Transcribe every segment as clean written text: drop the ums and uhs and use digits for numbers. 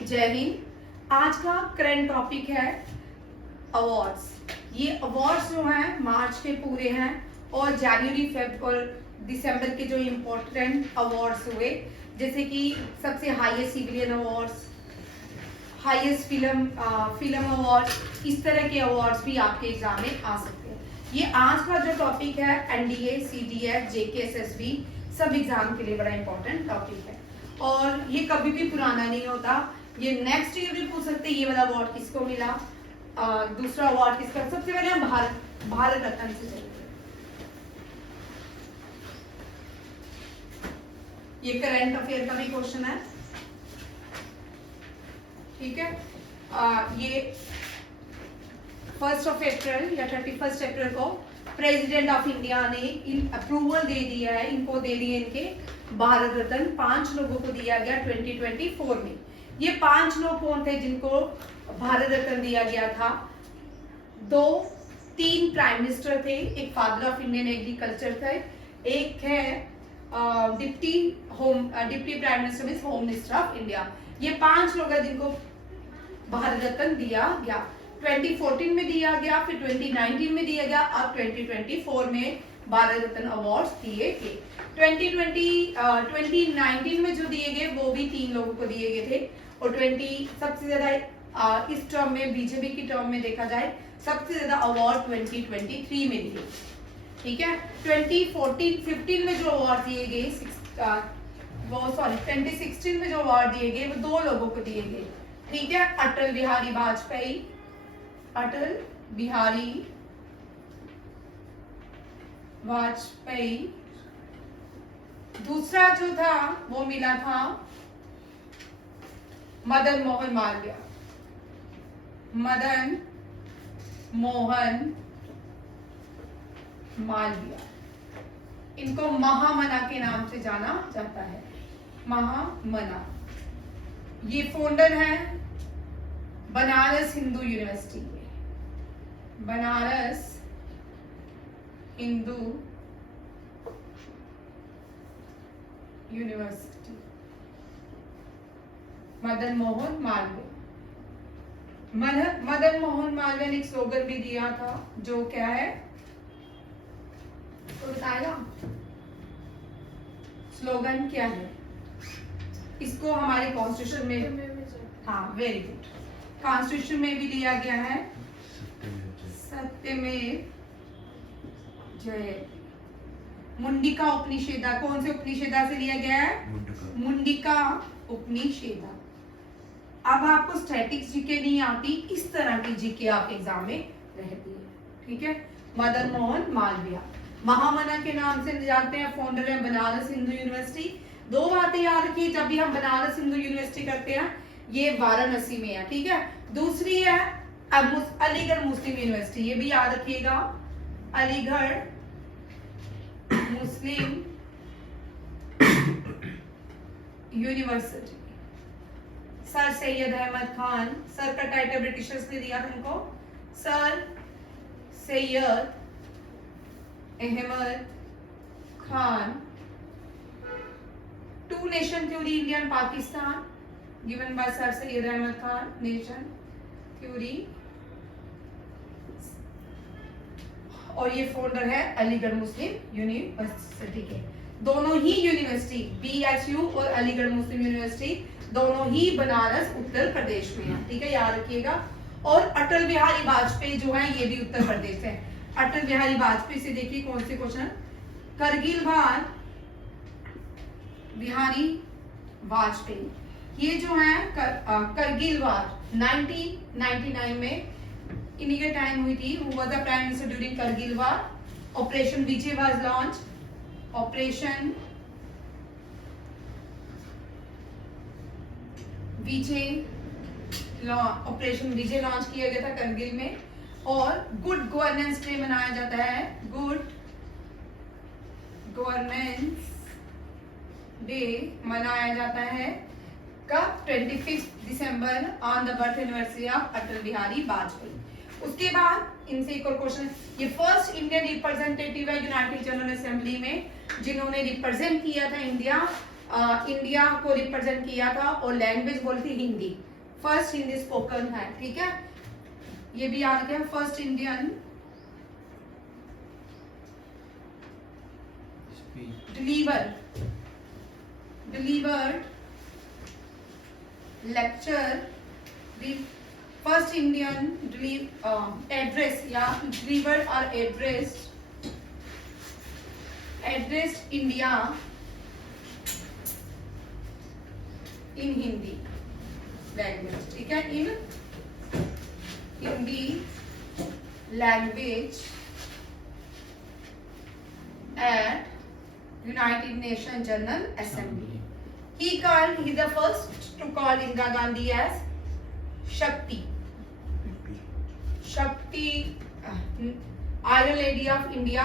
जय हिंद। आज का करंट टॉपिक है अवार्ड्स। ये अवार्ड्स जो हैं मार्च के पूरे हैं और जनवरी फेब और दिसंबर के जो इम्पोर्टेंट अवार्ड्स हुए, जैसे कि सबसे highest civilian awards, highest film awards, इस तरह के अवार्ड्स भी आपके एग्जाम में आ सकते हैं। ये आज का जो टॉपिक है एनडीए, सीडीएस, जेके, एसएसबी सब एग्जाम के लिए बड़ा इंपॉर्टेंट टॉपिक है और ये कभी भी पुराना नहीं होता। ये नेक्स्ट ईयर भी पूछ सकते हैं ये वाला अवार्ड किसको मिला, दूसरा अवार्ड किसका। सबसे पहले हम भारत रत्न से चलेंगे। ये करंट अफेयर का भी क्वेश्चन है, ठीक है। ये 1 अप्रैल या 31 अप्रैल को प्रेसिडेंट ऑफ इंडिया ने अप्रूवल दे दिया है, इनको दे दिए इनके भारत रत्न 5 लोगों को दिया गया 2024 में। ये 5 लोग कौन थे जिनको भारत रत्न दिया गया था? 3 प्राइम मिनिस्टर थे, एक फादर ऑफ इंडियन एग्रीकल्चर थे, एक है deputy prime minister means home minister of India. ये 5 लोग हैं जिनको भारत रत्न दिया गया। 2014 में दिया गया, फिर 2019 में दिया गया, अब 2024 में भारत रत्न अवार्ड्स दिए गए। 2019 में जो दिए गए वो भी 3 लोगों को दिए गए थे और सबसे ज्यादा इस टर्म में, बीजेपी की टर्म में देखा जाए, सबसे ज्यादा अवार्ड 2023 में दिए, ठीक है। 2015 में जो अवार्ड दिए गए 2016 में जो अवार्ड दिए गए वो 2 लोगों को दिए गए, ठीक है। अटल बिहारी वाजपेयी। दूसरा जो था वो मिला था मदन मोहन मालवीय। इनको महामना के नाम से जाना जाता है, महामना। ये फाउंडर है बनारस हिंदू यूनिवर्सिटी के, बनारस हिंदू यूनिवर्सिटी, मदन मोहन मालवीय। मदन मोहन मालवीय ने एक स्लोगन भी दिया था जो क्या है, तो बताएगा स्लोगन क्या है? इसको हमारे कॉन्स्टिट्यूशन में, हाँ वेरी गुड, कॉन्स्टिट्यूशन में भी दिया गया है, सत्यमेव जयते। मुंडिका उपनिषेधा कौन से उपनिषेधा से लिया गया है? मुंडिका उपनिषेधा। अब आपको स्टैटिक्स जीके नहीं आती, इस तरह की जीके आप एग्जाम में रहती है, ठीक है। मदन मोहन मालवीय महामना के नाम से जानते हैं, फाउंडर है बनारस हिंदू यूनिवर्सिटी। 2 बातें याद रखिए जब भी हम बनारस हिंदू यूनिवर्सिटी करते हैं, ये वाराणसी में है, ठीक है। दूसरी है अलीगढ़ मुस्लिम यूनिवर्सिटी, ये भी याद रखिएगा, Aligarh Muslim university. Sir Syed Ahmad Khan, sir का टाइटल ब्रिटिशर्स ने दिया था इनको, sir Syed Ahmad Khan. 2 nation theory India and Pakistan given by sir Syed Ahmad Khan, nation theory. और ये फाउंडर है अलीगढ़ मुस्लिम यूनिवर्सिटी के। दोनों ही यूनिवर्सिटी बीएचयू और अलीगढ़ मुस्लिम यूनिवर्सिटी दोनों ही बनारस उत्तर प्रदेश में है, ठीक है, याद रखिएगा। और अटल बिहारी वाजपेयी जो है ये भी उत्तर प्रदेश है। अटल बिहारी वाजपेयी से देखिए कौन से क्वेश्चन, करगिल वार बिहारी वाजपेयी, ये जो है करगिल वार 1999 में इन्हीं के टाइम हुई थी। Who was the prime minister during Kargil war? Operation Vijay was launched. Operation Vijay launch किया गया था करगिल में। और गुड गवर्नेंस डे मनाया जाता है, गुड गवर्नेंस डे मनाया जाता है कब? 25 दिसंबर on the birth anniversary of Atal Bihari Vajpayee. उसके बाद इनसे एक और क्वेश्चन, ये फर्स्ट इंडियन रिप्रेजेंटेटिव है यूनाइटेड जनरल असेंबली में जिन्होंने रिप्रेजेंट किया था इंडिया इंडिया को रिप्रेजेंट किया था और लैंग्वेज बोली थी हिंदी, फर्स्ट हिंदी स्पोकन है, ठीक है, ये भी याद रखें, first Indian delivered lecture, the first Indian address या delivered or addressed India in Hindi language, ठीक है, in Hindi language at United Nations General Assembly. He the first to call Indira Gandhi as Shakti. Iron Lady of India.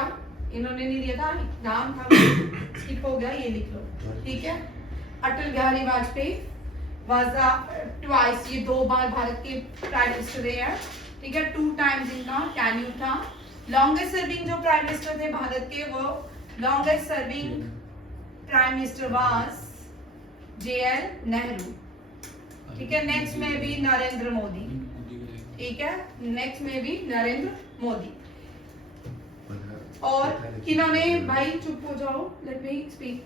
इन्होंने नहीं दिया था नाम, था skip हो गया, ये लिख लो, ठीक है। अटल बिहारी वाजपेयी was twice, ये 2 बार भारत के प्राइम मिनिस्टर रहे हैं, ठीक है, 2 times इनका टेन्यूर था। लॉन्गेस्ट सर्विंग जो प्राइम मिनिस्टर थे भारत के, वो longest serving prime minister was JL Nehru, ठीक है। नेक्स्ट में भी नरेंद्र मोदी, ठीक है, नेक्स्ट में भी नरेंद्र मोदी। और इन्होंने, भाई चुप हो जाओ, लेट मी स्पीक।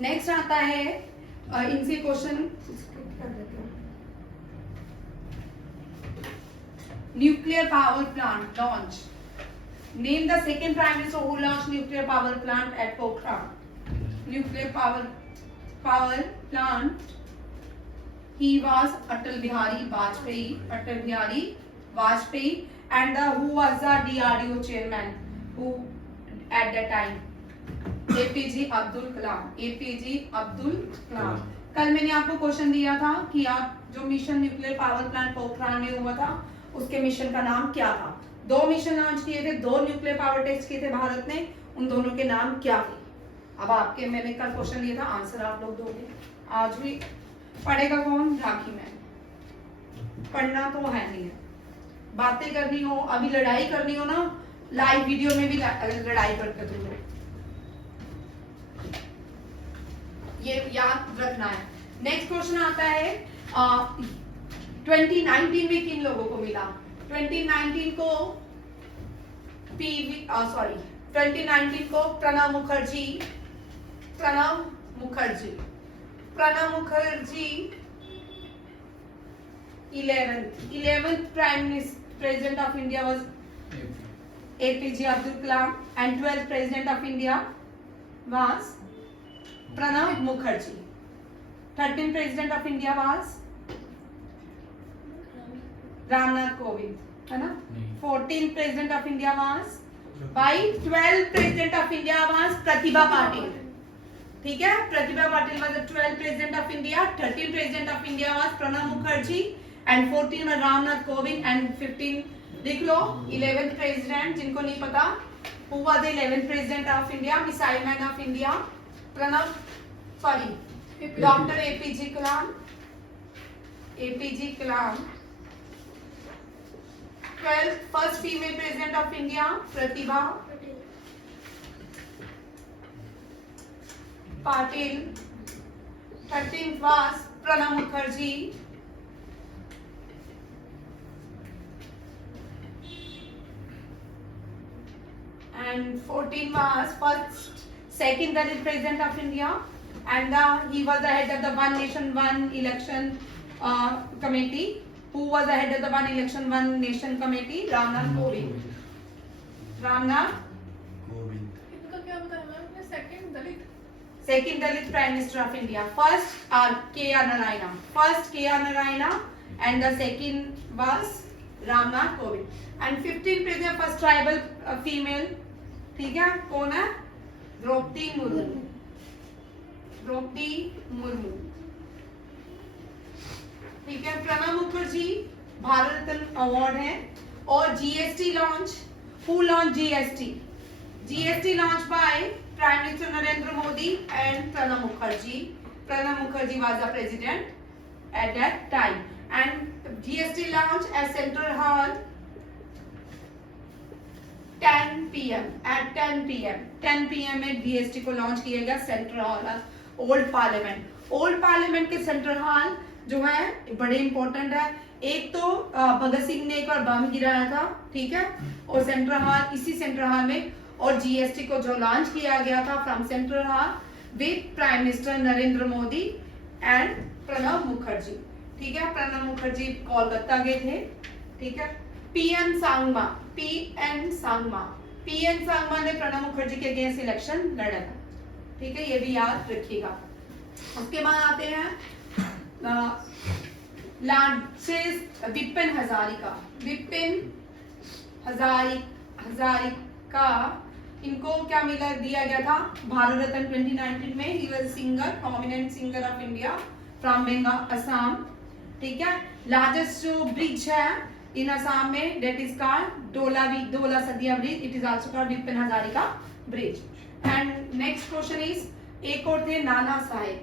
नेक्स्ट आता है इनसे question, nuclear power plant launch. Name the second prime minister who launched nuclear power plant at Pokhran. Nuclear power plant. He was Atal Bihari Vajpayee, and who was the DRDO chairman who at that time? APJ Abdul Kalam. कल मैंने आपको question दिया था कि आप जो mission nuclear power plant Pokhran में हुआ था, उसके मिशन का नाम क्या था। 2 मिशन लॉन्च किए थे, 2 न्यूक्लियर पावर टेस्ट किए थे भारत ने, उन दोनों के नाम क्या थे। अब आपके, मैंने कल क्वेश्चन दिया था, आंसर आप लोग दोगे। आज भी पढ़ेगा कौन? राखी मैम। पढ़ना तो है नहीं है, बातें करनी हो, अभी लड़ाई करनी हो ना, लाइव वीडियो में भी लड़ाई करते तुम लोग, ये याद रखना है। नेक्स्ट क्वेश्चन आता है 2019 में किन लोगों को मिला। 2019 को Pranab Mukherjee 11th president of India was APJ Abdul Kalam, and 12th president of India was Pranab Mukherjee. 13th president of India was Ramnath Kovind, है ना। 14th president of India was by 12th president of India was Pratibha Patil, ठीक है। Pratibha Patil was the 12th president of India, 13th president of India was Pranab Mukherjee, and 14 was Ramnath Kovind, and 15 लिख लो 11th president, जिनको नहीं पता, who was the 11th president of India, missile man of India, Dr. APJ Kalam. 12th first female president of India, Pratibha Patil. 13th was Pranab Mukherjee. And 14 was second Dalit president of India, and he was the head of the One Nation One Election Committee. Who was the head of the One Election One Nation Committee? Ramnath Kovind. इनका क्या बताया मैंने? Second Dalit Prime Minister of India. First K.R. Narayana, and the second was Ramnath Kovind. And 15th president, first tribal female, ठीक है, कौन है? द्रौपदी मुर्मू, ठीक है। प्रणब मुखर्जी भारत रत्न अवार्ड है। और GST launch, who launch GST launch by prime minister Narendra Modi and Pranab Mukherjee was the president at that time, and GST launch eight central hall 10 PM at 10 PM 10 PM में DST को लॉन्च किया गया central hall old parliament. Old parliament के central hall जो है बड़े important है। एक तो भगत सिंह ने एक बार बम गिराया था, ठीक है, और सेंट्रल हॉल, इसी सेंट्रल हॉल में, और GST को जो लॉन्च किया गया था from central hall with prime minister Narendra Modi and Pranab Mukherjee, ठीक है। प्रणब मुखर्जी कोलकाता गए थे, ठीक है। पीएन सांगमा ने प्रणब मुखर्जी के अगेंस्ट इलेक्शन लड़ा था, ठीक है, ये भी याद रखिएगा। उसके बाद आते हैं लार्जेस्ट विपिन हजारिका, इनको क्या दिया गया था, भारत रत्न 2019 में। He was singer, prominent singer of India from Bengal, Assam, ठीक है। लार्जेस्ट जो ब्रिज है इन असम में, that is called Dhola Sadiya bridge, it is also called Vipin Hazarika bridge. And next question is, एक और थे नाना साहेब,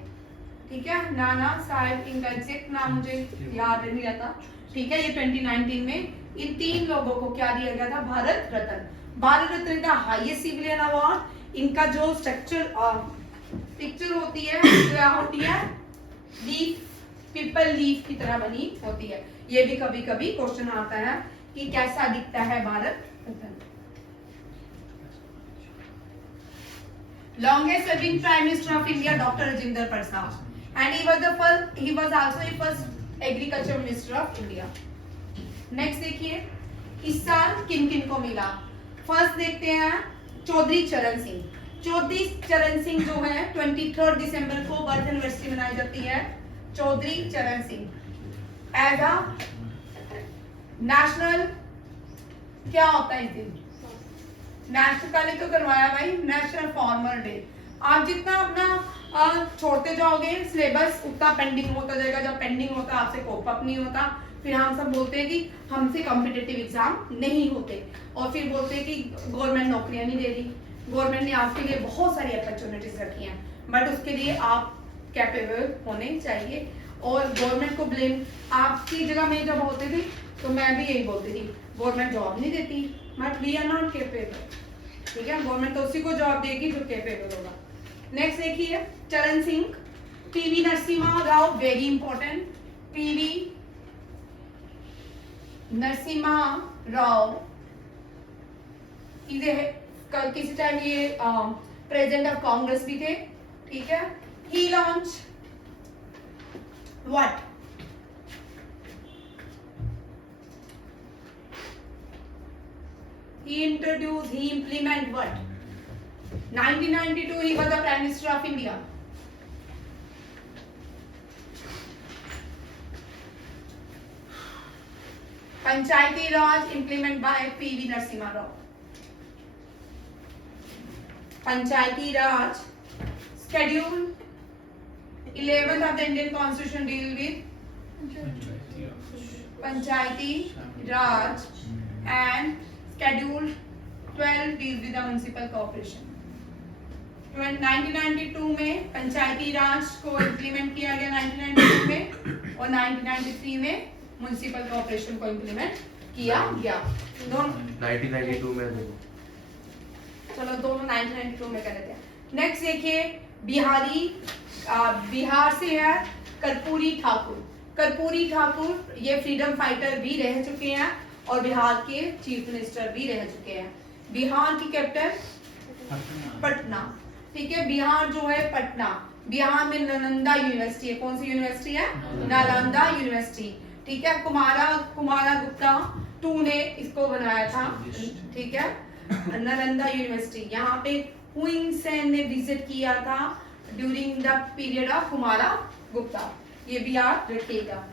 ठीक है, नाना साहेब, इनका एग्जैक्ट नाम मुझे याद नहीं रहता, ठीक है। ये 2019 में इन 3 लोगों को क्या दिया गया था, भारत रत्न। भारत रत्न का हाईएस्ट सिविलियन अवार्ड। इनका जो स्ट्रक्चर पिक्चर होती है, क्या होती है, लीफ, पीपल लीफ की तरह बनी होती है। ये भी कभी कभी क्वेश्चन आता है कि कैसा दिखता है Bharat Ratna. Longest serving prime minister of India doctor Rajendra Prasad, and he was also the first agriculture minister of India. Next देखिए, इस साल किन किन को मिला। फर्स्ट देखते हैं चौधरी चरण सिंह। चौधरी चरण सिंह जो है 23 दिसंबर को बर्थ एनिवर्सरी मनाई जाती है चौधरी चरण सिंह। एज अ नेशनल, क्या होता है इस दिन, नेशनल, कल ही तो करवाया भाई, नेशनल फार्मर डे। आप जितना अपना छोड़ते जाओगे सिलेबस, उतना पेंडिंग होता जाएगा। जब पेंडिंग होता आपसे कोप अप नहीं होता, फिर हम सब बोलते हैं कि हमसे कॉम्पिटिटिव एग्जाम नहीं होते, और फिर बोलते हैं कि गवर्नमेंट नौकरियां नहीं दे रही। गवर्नमेंट ने आपके लिए बहुत सारी अपॉर्चुनिटीज रखी हैं, बट उसके लिए आप कैपेबल होने चाहिए। और गवर्नमेंट को ब्लेम, आपकी जगह में जब होते थे तो मैं भी यही बोलती थी, गवर्नमेंट जॉब नहीं देती, but we are not capable, ठीक है। गवर्नमेंट तो उसी को जॉब देगी जो कैपेबल होगा। नेक्स्ट देखिए, चरण Singh. PV Narasimha Rao, very important, PV Narasimha Rao, किसी टाइम ये प्रेसिडेंट ऑफ कांग्रेस भी थे, ठीक है। ही launch what, he implement what? 1992 he was the prime minister of India. Panchayati Raj implement by PV Narasimha Rao. Panchayati Raj schedule 11th of the Indian Constitution deal with Panchayati Raj and Schedule 12 deals with the municipal corporation. 1992 में पंचायती राज को implement किया गया 1992 में, और 1993 में municipal corporation को implement किया गया। दोनों 1992 में देखो, चलो दोनों 1992 में कर लेते हैं। नेक्स्ट देखिए, बिहार से है कर्पूरी ठाकुर। कर्पूरी ठाकुर ये फ्रीडम फाइटर भी रह चुके हैं और बिहार के चीफ मिनिस्टर भी रह चुके हैं। बिहार की कैपिटल पटना, ठीक है। बिहार जो है पटना, बिहार में नालंदा यूनिवर्सिटी है। कौन सी यूनिवर्सिटी है? नालंदा यूनिवर्सिटी, ठीक है। कुमारा गुप्ता 2 ने इसको बनाया था, ठीक है, नालंदा यूनिवर्सिटी। यहाँ पे हुइंग सेन ने विजिट किया था during the period of Kumara Gupta, ये भी याद रखिएगा।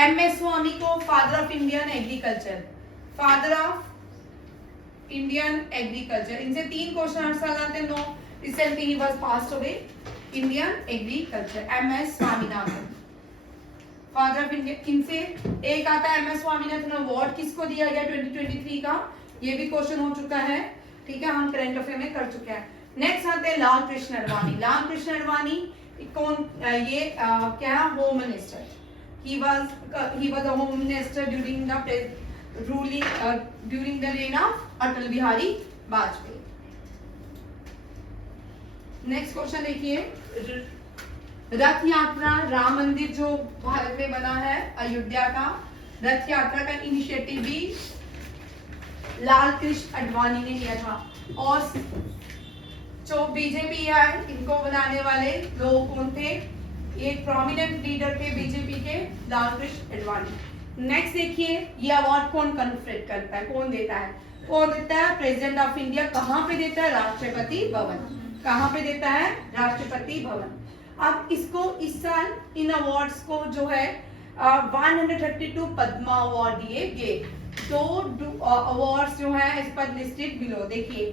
MS स्वामी को father of Indian agriculture, father of Indian agriculture, इनसे 3 क्वेश्चन हर साल आते हैं। No, recently he was passed away, Indian agriculture, MS Swaminathan, father of Indian. इनसे एक आता है MS स्वामीनाथन अवार्ड, किसको दिया गया 2023 का, ये भी क्वेश्चन हो चुका है, ठीक है, हम करंट अफेयर में कर चुके हैं। नेक्स्ट आते हैं लाल कृष्ण अडवाणी। लाल कृष्ण अडवाणी कौन, ये क्या, home minister. He was a home minister during the ruling during the rain of Atal Bihari Vajpayee. Next question देखिए, रथ यात्रा, राम मंदिर जो भारत में बना है अयोध्या का, रथ यात्रा का इनिशिएटिव भी लाल कृष्ण आडवाणी ने लिया था। और जो बीजेपी है इनको बनाने वाले लोग कौन थे? एक प्रोमिनेंट लीडर थे बीजेपी के, लाल कृष्ण आडवाणी। नेक्स्ट देखिए, ये अवार्ड कौन कन्फरेट करता है, कौन देता है? कौन देता है? President of India. कहाँ पे देता है? राष्ट्रपति भवन। कहाँ पे देता है? राष्ट्रपति भवन। अब इसको इस साल इन अवार्ड्स को जो है 132 पद्मा अवार्ड दिए गए। दो अवार्ड्स जो है इस पर लिस्टेड बिलो। देखिए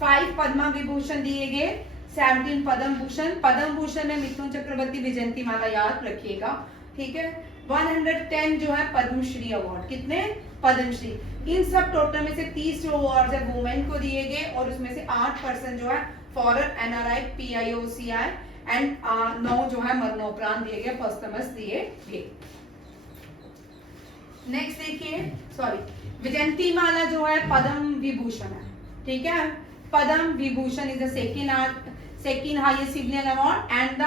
5 पद्मा विभूषण दिए गए, 17 पद्म भूषण। पद्म भूषण में मिथुन चक्रवर्ती, विजयंती माला याद रखिएगा, ठीक है। 110 जो है पद्मश्री अवार्ड। कितने? पद्मश्री। इन सब टोटल में से 30 जो अवार्ड है वुमेन को दिए गए और उसमें से 8% जो है फॉरेन एनआरआई, PIOCI एंड 9 जो है मरणोपरांत दिए गए, पोस्टमस दिए गए। नेक्स्ट देखिए, सॉरी, विजयंती माला जो है पद्म विभूषण है, ठीक है। Padma Vibhushan is the second highest civilian award and the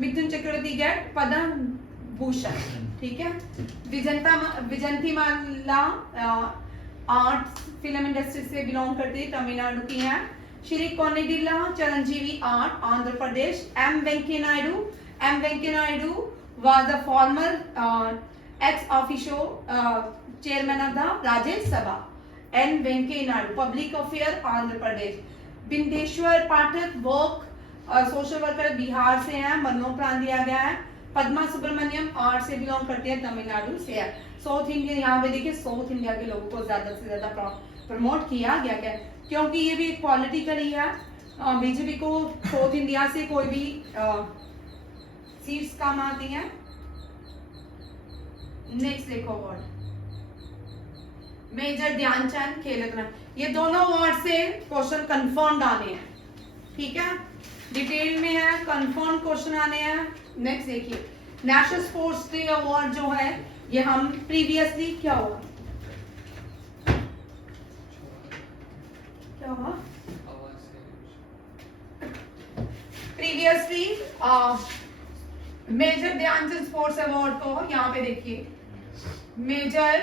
Mithun Chakraborty get Padma Bhushan, ठीक है। Vyjayanthimala art film industry से बिलोंग करती है, तमिलनाडु की है। Shri Konidela Chiranjeevi art, Andhra Pradesh. M Venkaiah Naidu was the former ex officio chairman of the Rajya Sabha. N Venkaiah Naidu, public affair, Andhra Pradesh. Bindeshwar Pathak work social worker, Bihar से हैं, मरणोपरांत दिया गया है। पद्मा सुब्रमण्यम आर्ट से बिलोंग करते हैं, तमिलनाडु से है। साउथ इंडिया, यहाँ पे देखिए साउथ इंडिया के लोगों को ज्यादा से ज्यादा प्रमोट किया गया क्या, क्योंकि ये भी पॉलिटिकली है। बीजेपी को साउथ इंडिया से कोई भी सीट्स कम आती हैं। नेक्स्ट देखो अवार्ड, मेजर ध्यानचंद खेल रत्न। ये दोनों अवार्ड से क्वेश्चन कंफर्म्ड आने हैं, ठीक है, डिटेल में है, कंफर्म क्वेश्चन आने हैं। नेक्स्ट देखिए, नेशनल स्पोर्ट्स डे अवार्ड जो है ये हम प्रीवियसली क्या हुआ previously major Dhyan Chand sports award को यहाँ पे देखिए, major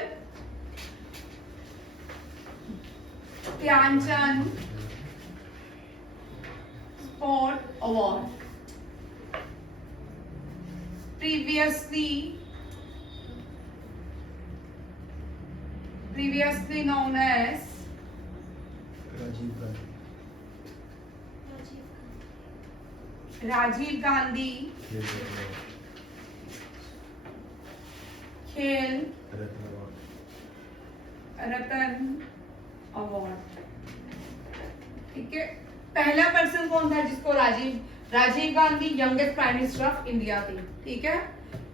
Dhyan Chand sport award previously known as Rajiv Gandhi Khel Ratna award, ठीक है। पहला पर्सन कौन था जिसको Rajiv Gandhi youngest prime minister of India थी, ठीक है।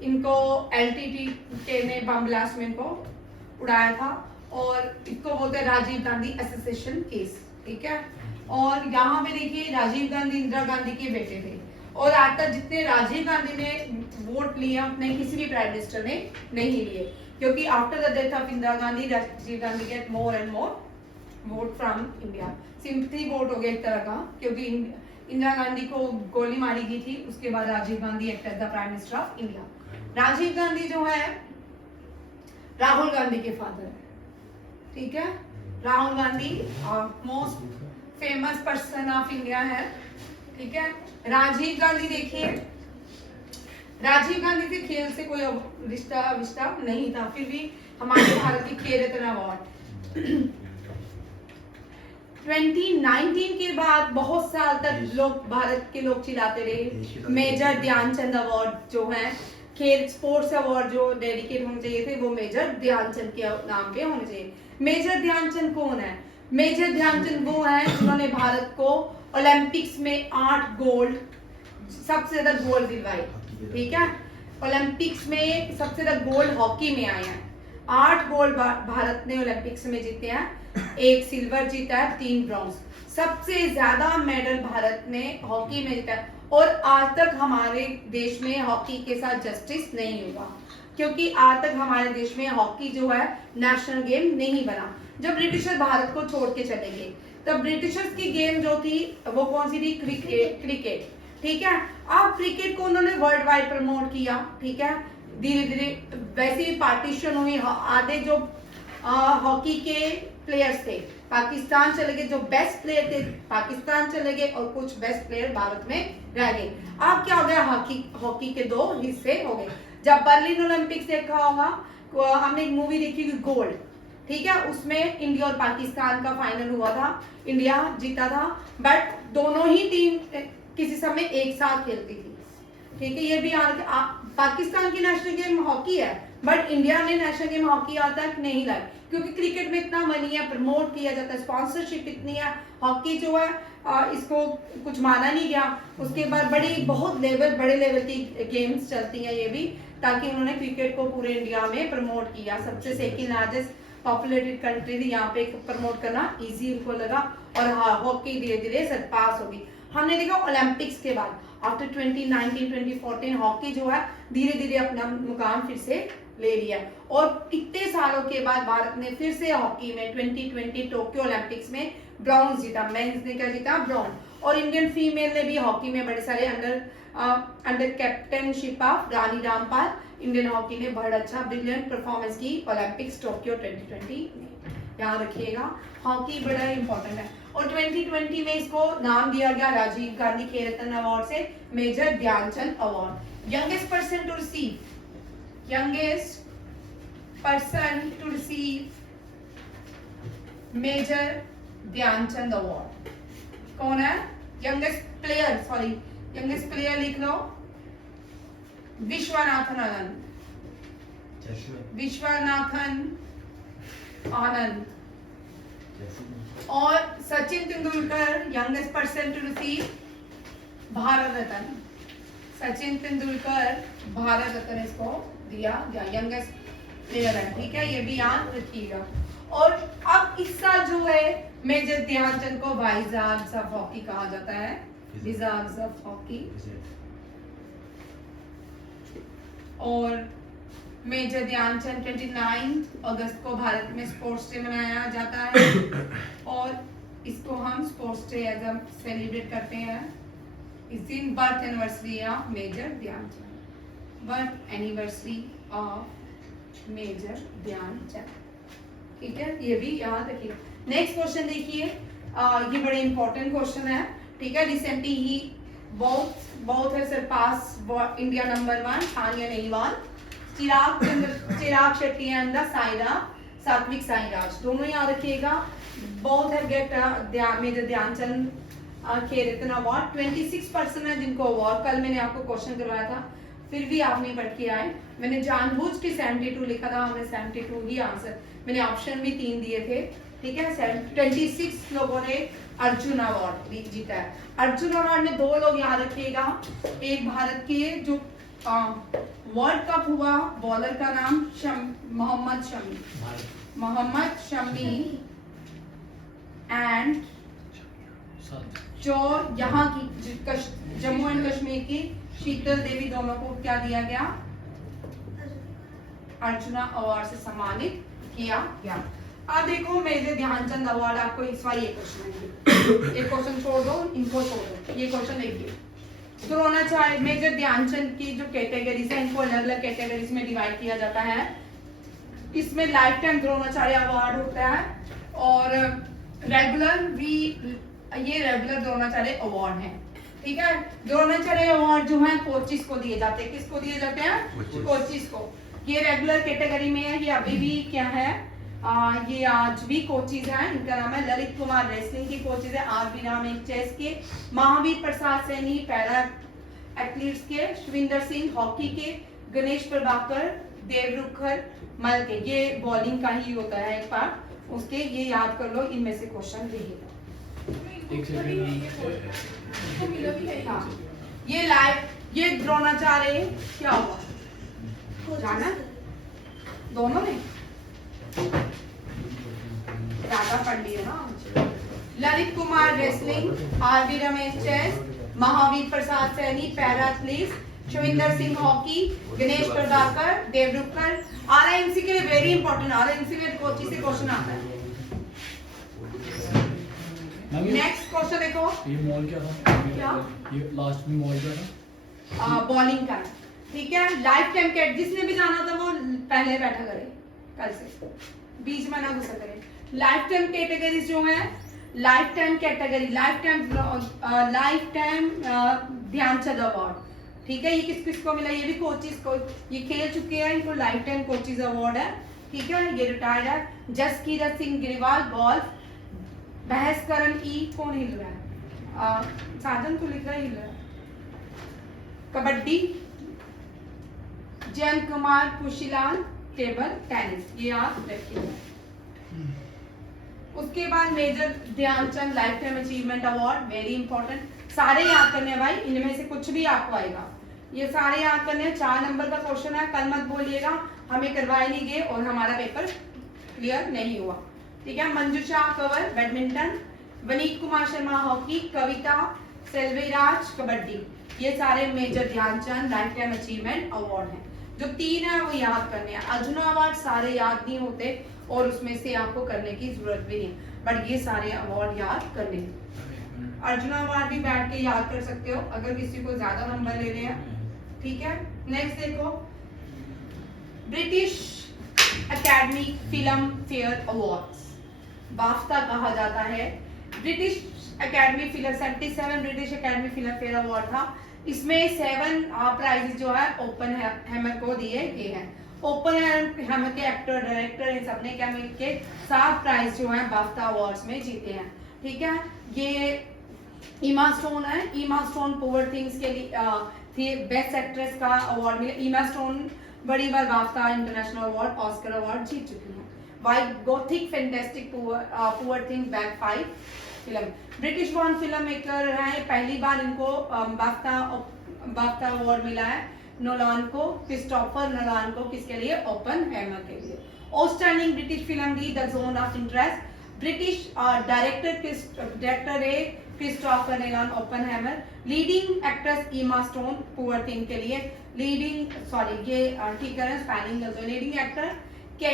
इनको LTT के ने बम ब्लास्ट में इनको उड़ाया था और इसको बोलते हैं राजीव गांधी एसोसिएशन केस, ठीक है। और यहाँ पे देखिए राजीव गांधी इंदिरा गांधी के बेटे थे और आज तक जितने राजीव गांधी ने वोट लिए उतने किसी भी प्राइम मिनिस्टर ने नहीं लिए, क्योंकि after the death of Indira Gandhi Rajiv Gandhi get more and more vote from India. Sympathy vote हो गया एक तरह का, क्योंकि इंदिरा गांधी को गोली मारी गई थी, उसके बाद Rajiv Gandhi act as the prime minister of India. Rajiv Gandhi जो है राहुल गांधी के फादर है, ठीक है। Rahul Gandhi most famous person of India है, ठीक है। राजीव गांधी देखिए, राजीव गांधी से खेल से कोई रिश्ता विश्ता नहीं था, फिर भी हमारे भारत की खेल रत्न अवार्ड 2019 के बाद बहुत साल तक लोग भारत के लोग चिल्लाते रहे मेजर ध्यानचंद अवार्ड जो है खेल स्पोर्ट्स अवार्ड जो डेडिकेट होने चाहिए थे वो मेजर ध्यानचंद के नाम पे होने चाहिए। मेजर ध्यानचंद कौन है? मेजर ध्यानचंद वो है जिन्होंने भारत को ओलंपिक्स में 8 गोल्ड, सबसे ज्यादा गोल्ड दिलवाई, ठीक है। ओलंपिक्स में सबसे ज्यादा गोल्ड हॉकी में आए हैं, 8 गोल्ड भारत ने ओलंपिक्स में जीते हैं, 1 सिल्वर जीता है, 3 ब्रॉन्ज। सबसे ज्यादा मेडल भारत ने हॉकी में जीता है और आज तक हमारे देश में हॉकी के साथ जस्टिस नहीं हुआ। क्योंकि आज तक हमारे देश में हॉकी जो है नेशनल गेम नहीं बना। जब ब्रिटिशर भारत को छोड़ के चले गए तब ब्रिटिशर्स की गेम जो थी वो कौन सी थी? क्रिकेट। ठीक है, अब क्रिकेट को उन्होंने वर्ल्ड वाइड प्रमोट किया। ठीक है, धीरे धीरे वैसे ही पार्टीशन हुई। आधे जो हॉकी के प्लेयर्स थे पाकिस्तान चले गए, जो बेस्ट प्लेयर थे पाकिस्तान चले गए और कुछ बेस्ट प्लेयर भारत में रह गए। अब क्या हो गया? हॉकी के दो हिस्से हो गए। जब बर्लिन ओलंपिक्स देखा होगा, हमने एक मूवी देखी थी गोल्ड, ठीक है, उसमें इंडिया और पाकिस्तान का फाइनल हुआ था, इंडिया जीता था, बट दोनों ही टीम किसी समय एक साथ खेलती थी। ठीक है, ये भी पाकिस्तान की नेशनल गेम हॉकी है, बट इंडिया ने नेशनल गेम हॉकी आज तक नहीं लाई, क्योंकि क्रिकेट में इतना मनी है, प्रमोट किया जाता है, स्पॉन्सरशिप इतनी है। हॉकी जो है इसको कुछ माना नहीं गया। उसके बाद बड़े लेवल की गेम्स चलती हैं ये भी, ताकि उन्होंने क्रिकेट को पूरे इंडिया में प्रमोट किया। सबसे सेकंड लार्जेस्ट पॉपुलेटेड कंट्री थी, यहाँ पे प्रमोट करना इजी उनको लगा और हॉकी धीरे धीरे सरपास होगी। हमने देखा ओलंपिक्स के बाद आफ्टर 2019 2014 हॉकी जो है धीरे धीरे अपना मुकाम फिर से ले लिया और इतने सालों के बाद भारत ने फिर से हॉकी में 2020 टोक्यो ओलंपिक्स में ब्रॉन्ज जीता। मेंस ने क्या जीता? ब्रॉन्ज। और इंडियन फीमेल ने भी हॉकी में बड़े सारे under captaincy of Rani Rampal Indian hockey ने बहुत अच्छा ब्रिलियंट परफॉर्मेंस की ओलंपिक्स टोक्यो 2020 में। याद रखिएगा, हॉकी बड़ा इंपॉर्टेंट है। और 2020 में इसको नाम दिया गया राजीव गांधी खेल रत्न अवार्ड से major Dhyan Chand award. Youngest person to receive major Dhyan Chand award कौन है? यंगेस्ट प्लेयर लिख लो, विश्वनाथन आनंद। और Sachin Tendulkar youngest person to receive Bharat Ratna. Sachin Tendulkar Bharat Ratna इसको दिया गया, यंगेस्ट प्लेयर है। ठीक है, ये भी याद रखिएगा। और अब इस साल जो है मेजर ध्यानचंद को वाइजार्ड्स ऑफ हॉकी कहा जाता है, विजार्ड्स ऑफ हॉकी। और मेजर ध्यानचंद 29 अगस्त को भारत में स्पोर्ट्स डे मनाया जाता है और इसको हम स्पोर्ट्स डे एज सेलिब्रेट करते हैं। इस दिन birth anniversary of major Dhyan Chand, birth anniversary of major Dhyan Chand. ठीक है, ये भी याद रखिए। नेक्स्ट क्वेश्चन देखिए, ये बड़े इंपॉर्टेंट क्वेश्चन है। ठीक है, रिसेंटली ही both has surpassed India number 1 Sania Nehwal, Chirag Shetty and the Satwik Sairaj, दोनों याद रखिएगा। both have get major Dhyan Chand Khel Ratna award. 26 person है जिनको अवार्ड, कल मैंने आपको क्वेश्चन करवाया था फिर भी आप नहीं पढ़ के आए। मैंने जानबूझ के 72 लिखा था, हमने 72 ही आंसर, मैंने ऑप्शन भी 3 दिए थे। ठीक है, 26 लोगों ने अर्जुन अवार्ड जीता है। अर्जुन अवार्ड में 2 लोग याद रखिएगा, एक भारत के जो वर्ल्ड कप हुआ बॉलर का नाम मोहम्मद शमी एंड जो यहाँ की जम्मू एंड कश्मीर की शीतल देवी, दोनों को क्या दिया गया? अर्जुना अवार्ड से सम्मानित किया गया। अब देखो मेजर ध्यानचंद अवार्ड आपको इस बार ये क्वेश्चन है, ये क्वेश्चन छोड़ दो, इनको छोड़ दो, ये क्वेश्चन देखिए। द्रोणाचार्य मेजर ध्यानचंद की जो कैटेगरीज है इनको अलग अलग कैटेगरीज में डिवाइड किया जाता है। इसमें लाइफ टाइम द्रोणाचार्य अवार्ड होता है और रेगुलर द्रोणाचार्य अवार्ड है। ठीक है, द्रोणाचार्य अवार्ड जो है कोचिस को दिए जाते हैं। किसको दिए जाते हैं? कोचिस को। ये रेगुलर कैटेगरी में है, ये अभी भी क्या है, ये आज भी कोचिज हैं। इनका नाम है ललित कुमार रेसलिंग की कोचिज है, आर.वी. राम एक चेस के, महावीर प्रसाद सैनी पैरा एथलीट्स के, शिविंदर सिंह हॉकी के, गणेश प्रभाकर देवरुखर मल के, ये बॉलिंग का ही होता है एक पार्ट उसके, ये याद कर लो, इनमें से क्वेश्चन रहेगा। ये द्रोणाचार्य क्या हुआ जाना दोनों ने ज्यादा पढ़ लिया ना। Lalit Kumar wrestling, R V. Ramesh chess, Mahavir Prasad Saini para athletes, Shavinder Singh hockey, Ganesh Prabhakar, Devrukhkar. RIMC के लिए वेरी इंपॉर्टेंट, आरआईएमसी में कोची से क्वेश्चन आता है। नेक्स्ट क्वेश्चन देखो, ये मॉल क्या था? क्या? ये लास्ट में मॉल क्या था? बॉलिंग का है, ठीक है। लाइफ टाइम कैट, जिसने भी जाना था वो पहले बैठा करे, कल से बीच में ना घुसा करे। लाइफ टाइम कैटेगरीज जो है, lifetime category, lifetime Dhyan Chand award, ठीक है। ये किस किस को मिला? ये भी कोचिज को, ये खेल चुके हैं, इनको लाइफ टाइम कोचिज अवार्ड है, ठीक है। ये रिटायर्ड है। जसकीरत सिंह ग्रेवाल गोल्फ। बहसकरण ई, कौन हिल रहा है? साजन तो लिख रहा है, हिल रहा है। कबड्डी, जयंत कुमार कुशीलाल टेबल टेनिस, ये आप रखिए। उसके बाद major Dhyan Chand lifetime achievement award, very important. सारे याद करने हैं भाई, इनमें से कुछ भी आपको आएगा, ये सारे याद करने हैं। 4 नंबर का क्वेश्चन है, कल मत बोलिएगा हमें करवाए नहीं गए और हमारा पेपर क्लियर नहीं हुआ, ठीक है। मंजूषा कंवर बैडमिंटन, वनीत कुमार शर्मा हॉकी, कविता सेल्वीराज कबड्डी, ये सारे major Dhyan Chand lifetime achievement award हैं। जो 3 है वो याद करने हैं। अर्जुना अवार्ड सारे याद नहीं होते और उसमें से आपको करने की जरूरत भी नहीं, बट ये सारे अवार्ड याद करने हैं। अर्जुना अवार्ड भी बैठ के याद कर सकते हो अगर किसी को ज्यादा नंबर लेने हैं, ठीक है। नेक्स्ट देखो, British academy film fair awards, बाफ्ता कहा जाता है। British academy film 77 British academy film fair award था। इसमें 7 प्राइजेस जो है ओपन हैमर को दिए गए हैं। ओपन हैमर के एक्टर डायरेक्टर इन सबने क्या मिलके 7 प्राइज जो है बाफ्ता अवार्ड्स में जीते हैं, ठीक है। ये ईमा स्टोन है, ईमा स्टोन पुअर थिंग्स के लिए बेस्ट एक्ट्रेस का अवार्ड मिला। ईमा स्टोन बड़ी बार BAFTA international award, Oscar award जीत चुकी हैं। White gothic fantastic poor things back 5 film. British born film maker है, पहली बार इनको बाफ्ता अवार्ड मिला है। नोलान को, क्रिस्टोफर नोलान को, किसके लिए? ओपन हैमर के लिए। आउटस्टैंडिंग ब्रिटिश फिल्म दी the zone of interest, British director है Christopher Nolan Oppenheimer. Leading actress Emma Stone poor thing के लिए। लीडिंग ये ठीक है स्पेलिंग, लीडिंग एक्टर के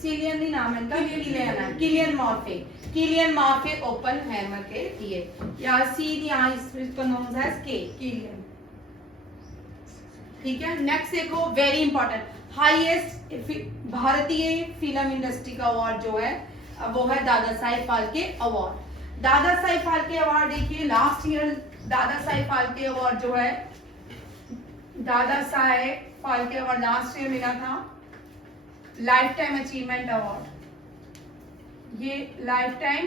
सिलियन नहीं नाम है इनका, किलियन मॉर्फे ओपन हैमर के लिए, या सी यहाँ इसको नोन एज के किलियन, ठीक है। नेक्स्ट देखो, वेरी इंपॉर्टेंट, हाईएस्ट भारतीय फिल्म इंडस्ट्री का अवार्ड जो है वो है दादा साहेब फाल्के अवार्ड। दादा साहेब फाल्के अवार्ड देखिए, last year Dada Saheb Phalke award जो है, Dada Saheb Phalke award last year मिला था लाइफ टाइम अचीवमेंट अवार्ड। ये लाइफ टाइम,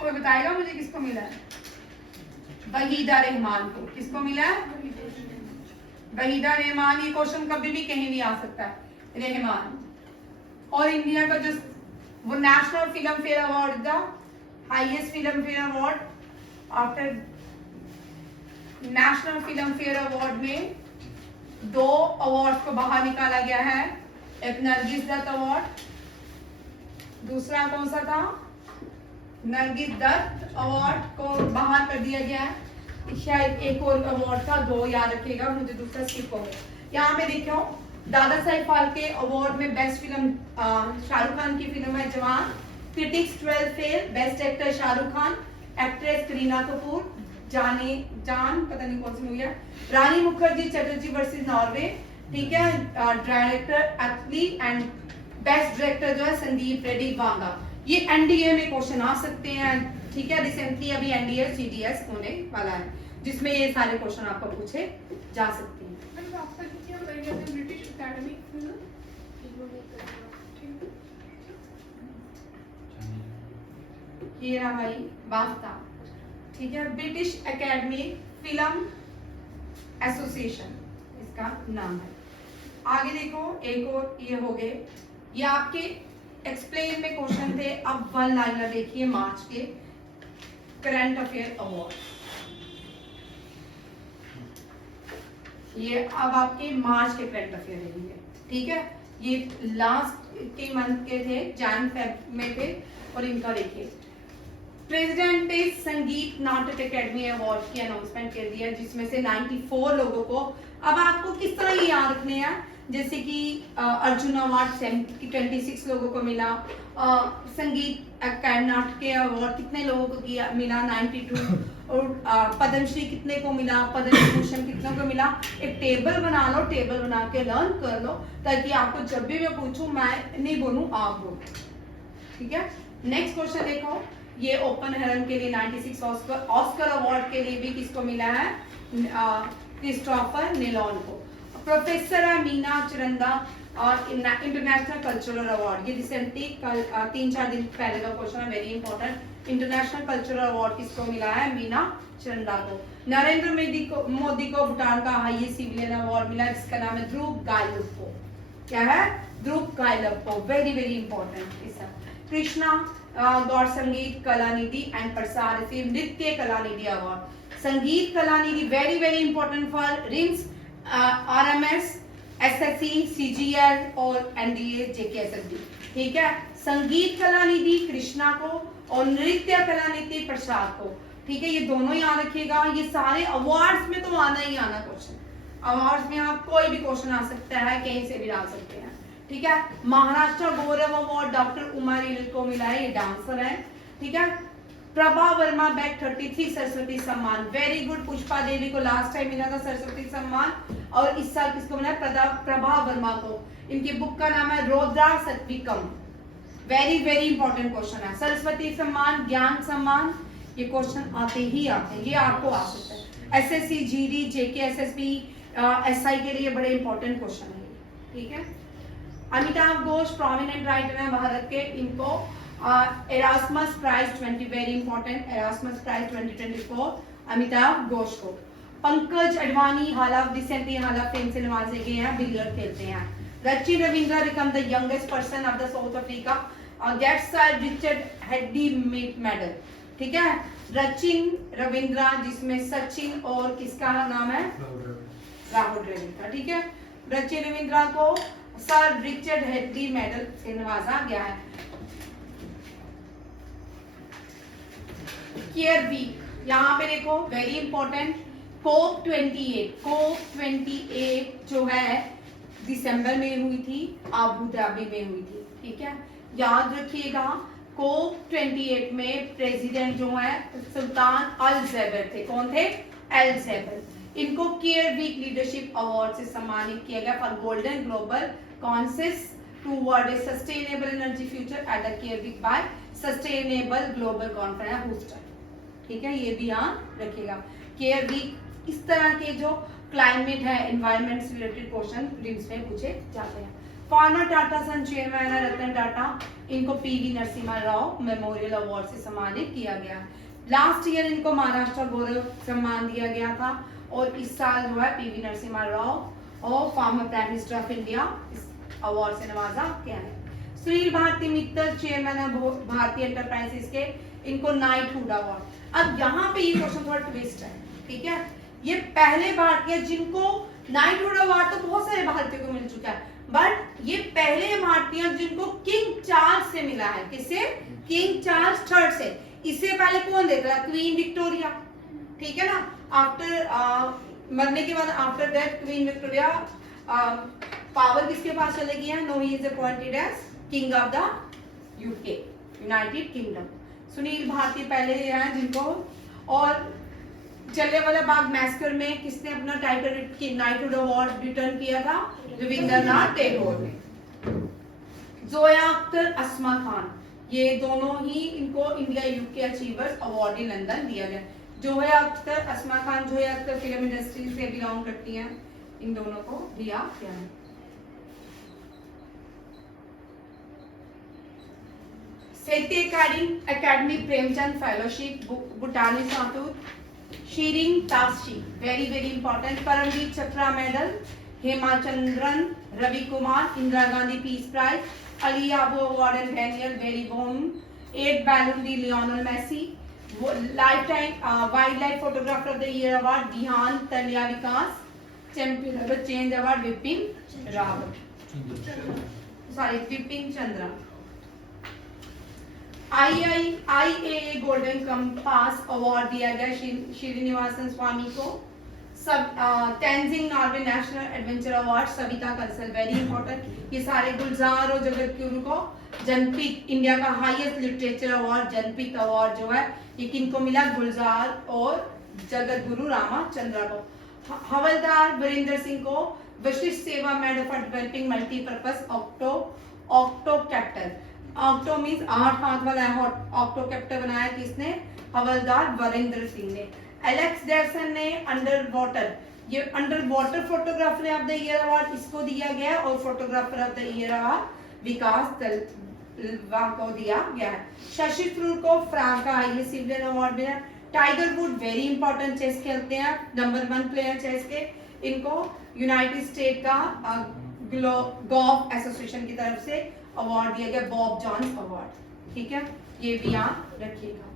कोई बताएगा मुझे किसको मिला है? वहीदा रहमान को। किसको मिला है? वहीदा रहमान। ये क्वेश्चन कभी भी कहीं भी आ सकता है, रहमान। और इंडिया का जो वो national film fair award, the highest film fair award after national film fair award में 2 अवार्ड को बाहर निकाला गया है। एक नरगिस दत्त अवार्ड, दूसरा कौन सा था? नरगिस दत्त अवार्ड को बाहर कर दिया गया है। शायद एक और अवार्ड था, 2 याद रखिएगा, मुझे दूसरा स्किप हो गया। यहाँ पे देखो, दादा साहेब फाल्के अवार्ड में बेस्ट फिल्म शाहरुख खान की फिल्म है जवान। Critics 12 fair, best actor Shahrukh Khan, actress Kareena Kapoor, जान पता नहीं कौन सी मूवी है। रानी मुखर्जी चटर्जी वर्सेस नॉर्वे, ठीक है। Director Atal and best director जो है संदीप रेड्डी वांगा। ये एनडीए में क्वेश्चन आ सकते हैं, ठीक है। रिसेंटली अभी एनडीए सीडीएस होने वाला है जिसमें ये सारे क्वेश्चन आपको पूछे जा सकते हैं। ब्रिटिश एकेडमी ये रहा भाई बाफ्ता, ठीक है। ब्रिटिश एकेडमी फिल्म एसोसिएशन इसका नाम है। आगे देखो, एक और ये हो गए, ये आपके एक्सप्लेन में क्वेश्चन थे। अब 1 लाइनर देखिए, मार्च के करंट अफेयर अवार्ड। ये अब आपके मार्च के करंट अफेयर रहेंगे, ठीक है। ये लास्ट के मंथ के थे, जैन फेब में थे। और इनका देखिए प्रेसिडेंट ने संगीत नाटक एकेडमी अवार्ड की अनाउंसमेंट कर दिया, जिसमें से 94 लोगों को, अब आपको किस तरह ये याद रखने हैं, जैसे कि अर्जुन अवार्ड 26 लोगों को मिला, संगीत नाटक अवार्ड कितने लोगों को किया मिला 92, और पद्मश्री कितने को मिला, पद्म विभूषण कितने को मिला। एक टेबल बना लो, टेबल बना के लर्न कर लो, ताकि आपको जब भी मैं पूछूं मैं नहीं बोलूं, आप बोलो, ठीक है। नेक्स्ट क्वेश्चन देखो, ये ओपन हेरन के लिए 96 ऑस्कर अवार्ड के लिए भी किसको मिला है, क्रिस्टोफर नेलोन को। प्रोफेसर है मीना चरंदा और इंटरनेशनल कल्चरल अवार्ड, ये रिसेंटली कल 3-4 दिन पहले का क्वेश्चन है, very important. International cultural award किसको मिला है, मीना चरंदा को। नरेंद्र मोदी को भूटान का हाईएस्ट सिविलियन अवार्ड मिला, जिसका नाम है ध्रुव गायलुप्पो। क्या है, ध्रुव गायलुप्पो, वेरी वेरी इंपॉर्टेंट। कृष्णा गौड़ संगीत कला निधि एंड प्रसार रिसीव नृत्य कला निधि award. Sangeet Kala Nidhi very very important for RIMS, RMS, SSC, CGL और एनडीए, जेकेएसएसबी, ठीक है। संगीत कला निधि कृष्णा को और नृत्य कला निधि प्रसाद को, ठीक है। ये दोनों याद रखिएगा, ये सारे अवार्ड्स में तो आना ही आना क्वेश्चन, अवार्ड्स में आप कोई भी क्वेश्चन आ सकता है, कहीं से भी डाल सकते हैं, ठीक है। महाराष्ट्र गौरव अवार्ड डॉक्टर उमा रील को मिला है, ये डांसर है, ठीक है। प्रभा वर्मा बैक 33 सरस्वती सम्मान, वेरी गुड। पुष्पा देवी को लास्ट टाइम मिला था सरस्वती सम्मान, और इस साल किसको मिला है, प्रभा वर्मा को। इनकी बुक का नाम है रोद्रा सत्विकम, वेरी वेरी इंपॉर्टेंट क्वेश्चन है। सरस्वती सम्मान, ज्ञान सम्मान, ये क्वेश्चन आते ही आते हैं, ये आपको आ सकता है। एसएससी, जीडी, जेकेएसएसबी, एसआई के लिए बड़े इंपॉर्टेंट क्वेश्चन है, ठीक है। अमिताभ घोष प्रोमिनेंट राइटर हैं भारत के, इनको Erasmus prize 20 very important, Erasmus prize 2024 Amitabh Ghosh को। Pankaj Advani hall of recently hall of fame से नवाजे गए हैं, बिलियर्ड खेलते हैं। Rachin Ravindra become the youngest person of the South Africa, gets Richard Hadlee medal, ठीक है। रचिन रविंद्रा, जिसमें सचिन और किसका नाम है, राहुल द्रविड़, ठीक है। रचिन रविंद्रा को सर रिचर्ड हेडी मेडल से नवाजा गया है। केयर वीक, यहाँ पे देखो वेरी इंपॉर्टेंट, कोप 28 जो है दिसंबर में हुई थी, अबू धाबी में हुई थी, ठीक है। याद रखिएगा, कोप 28 में प्रेसिडेंट जो है सुल्तान अल ज़ैबर थे। कौन थे, अल ज़ैबर। इनको केयर वीक लीडरशिप अवार्ड से सम्मानित किया गया for golden global consensus toward a sustainable energy future at the CERAWeek by sustainable global conference Houston, ठीक है। ये भी ध्यान रखिएगा। केयर वीक, इस तरह के जो क्लाइमेट है, एनवायरमेंट से रिलेटेड क्वेश्चन रिम्स में पूछे जाते हैं। फॉर्मर टाटा सन चेयरमैन है रतन टाटा, इनको PV Narasimha Rao memorial award से सम्मानित किया गया। लास्ट ईयर इनको महाराष्ट्र गौरव सम्मान दिया गया था, और इस साल जो है पीवी नरसिम्हा राव और former prime minister of India इस अवार्ड से नवाजा गया है। सुनील भारती मित्तल चेयरमैन है भारतीय एंटरप्राइजेस के, इनको नाइटहुड अवार्ड। अब यहाँ पे ये क्वेश्चन थोड़ा ट्विस्ट है, ठीक है। ये पहले भारतीय जिनको नाइटहुड अवार्ड, तो बहुत सारे भारतीयों को मिल चुका है, बट ये पहले भारतीय जिनको किंग चार्ल्स से मिला है। किससे, किंग चार्ल्स थर्ड से। इससे पहले कौन देता है, क्वीन विक्टोरिया, ठीक है ना। आफ्टर मरने के बाद after death queen Victoria power किसके पास चले गई है, no he is appointed as king of the UK, United Kingdom. Sunil Bharti पहले हैं जिनको, और जलियांवाला बाग मैसेकर में किसने अपना टाइटल नाइटहुड अवार्ड रिटर्न किया था, रविंद्रनाथ टैगोर ने। जोया अख्तर, अस्मा खान, ये दोनों ही इनको India UK achievers award in London दिया गया। जोया अख्तर, अस्मा खान, जोया अख्तर फिल्म इंडस्ट्री से बिलोंग करती हैं, इन दोनों को दिया गया है। साहित्य अकादमी प्रेमचंद फेलोशिप, भूटानी सातुर, Tshering Tashi, very very important. Paramvir Chakra medal, Hemachandran, Ravi Kumar, Indira Gandhi peace prize, Ali Abu Awwad and Daniel Barenboim, 8 Ballon d'Or Lionel Messi, life time wild life photographer of the year award ध्यान तलिया Vikas, champion of the change award Vipin Rawat, sorry Vipin Chandra. IAA golden compass award दिया गया श्रीनिवासन स्वामी को। सब Tenzing Norgay national adventure award Savita Kansal, very important. ये सारे गुलजार और जगत गुरु को जनपीठ, इंडिया का highest literature award Jnanpith award जो है ये किनको मिला, गुलजार और जगत गुरु रामाचंद्र को। हवलदार वीरेंद्र सिंह को Vishisht Seva medal for developing multipurpose octocopter. Octo means 8 हाथ वाला ऑक्टोकैप्टर बनाया किसने, हवलदार वीरेंद्र सिंह ने। एलेक्स डेवसन ने अंडर वाटर, ये under water photographer of the year award इसको दिया गया और photographer of the year award Vikas Talwar को दिया गया है। शशि थरूर को फ्रांस का हाईएस्ट सिविलियन अवार्ड मिला। Tiger wood very important chess खेलते हैं, नंबर 1 प्लेयर चेस के, इनको यूनाइटेड स्टेट का गोल्फ एसोसिएशन की तरफ से अवार्ड दिया गया, बॉब जॉन्स अवार्ड। ठीक है, ये भी याद रखिएगा।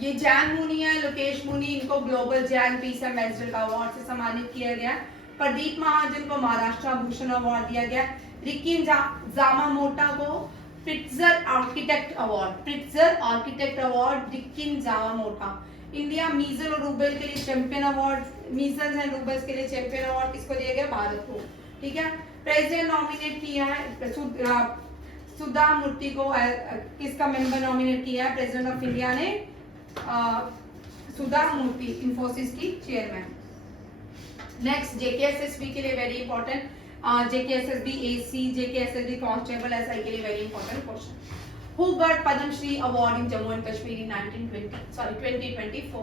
ये जैन मुनि है, लोकेश मुनि, इनको ग्लोबल जैन पीस एम्बेसडर का अवार्ड से सम्मानित किया गया। प्रदीप महाजन को महाराष्ट्र भूषण अवार्ड दिया गया। रिकी जामामोटा को Pritzker architect award, Riken Yamamoto. India measles और रूबेल के लिए champion award, measles and rubella के लिए चैंपियन अवार्ड किसको दिया गया, भारत को। ठीक है, प्रेसिडेंट नॉमिनेट किया है सुधा मूर्ति को, किसका मेंबर नॉमिनेट किया है, प्रेसिडेंट ऑफ इंडिया ने सुधा मूर्ति, इंफोसिस की चेयरमैन। नेक्स्ट जेकेएसएसबी के लिए very important, JKSSB AC, JKSSB constable SI के लिए very important question. Who got Padma Shri award in Jammu and Kashmir in 2024?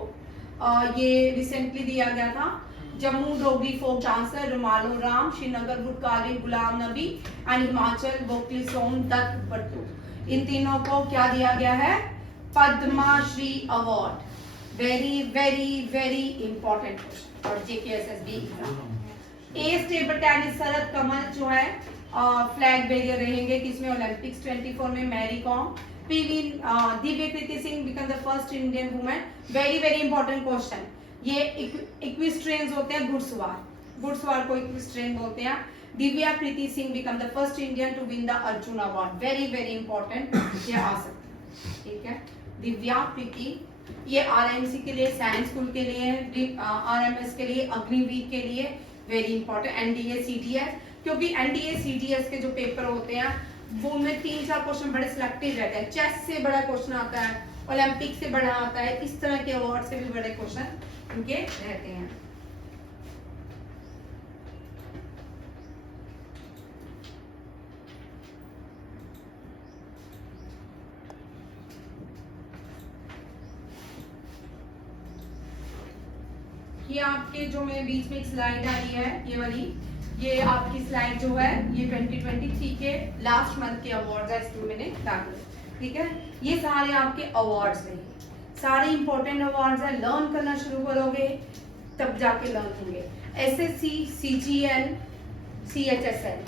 ये रिसेंटली दिया गया था। Jammu Dogri folk dancer Romalo Ram, Srinagar woodcarver Ghulam Nabi and Himachal vocally Som Dutt Battu, इन तीनों को क्या दिया गया है, Padma Shri award. Very very very important question और JKSSB exam. As table tennis Sharath Kamal जो है फ्लैग बेरियर रहेंगे किसमें, ओलंपिक्स 24 में Mary Kom. PV Divya Kriti Singh become the first Indian women, very very important question. ये इक्विस्ट्रेन्स होते हैं घुड़सवार को इक्विस्ट्रेन बोलते हैं। Divya Kriti Singh become the first Indian to win the Arjuna award, very very important, ये आ सकता है। ठीक है, दिव्या कृति, ये आरएमसी के लिए, साइंस स्कूल के लिए, आरएमएस के लिए, अग्निवीर के लिए वेरी इंपॉर्टेंट। एनडीए सीडीएस, क्योंकि एनडीए सीडीएस के जो पेपर होते हैं वो में 3-4 क्वेश्चन बड़े सिलेक्टिव रहते हैं। चेस से बड़ा क्वेश्चन आता है, ओलंपिक से बड़ा आता है, इस तरह के अवार्ड से भी बड़े क्वेश्चन इनके रहते हैं। ये आपके जो मैं बीच में एक स्लाइड आई है, ये वाली, ये आपकी स्लाइड जो है ये 2023 के लास्ट मंथ के अवार्ड्स है, इसमें मैंने डाले। ठीक है, ये सारे आपके अवार्ड्स हैं, सारे इंपॉर्टेंट अवार्ड्स हैं। लर्न करना शुरू करोगे तब जाके लर्न होंगे। एसएससी, सीजीएल, सीएचएसएल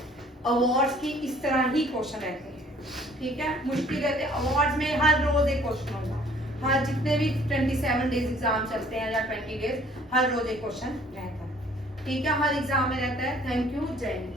अवार्ड्स की इस तरह ही क्वेश्चन रहते हैं। ठीक है, मुश्किल रहते हैं अवार्ड्स में, हर रोज एक क्वेश्चन होगा। हर जितने भी 27 डेज एग्जाम चलते हैं या 20 डेज, हर रोज एक क्वेश्चन रहता है। ठीक है, हर एग्जाम में रहता है। थैंक यू, जय हिंद।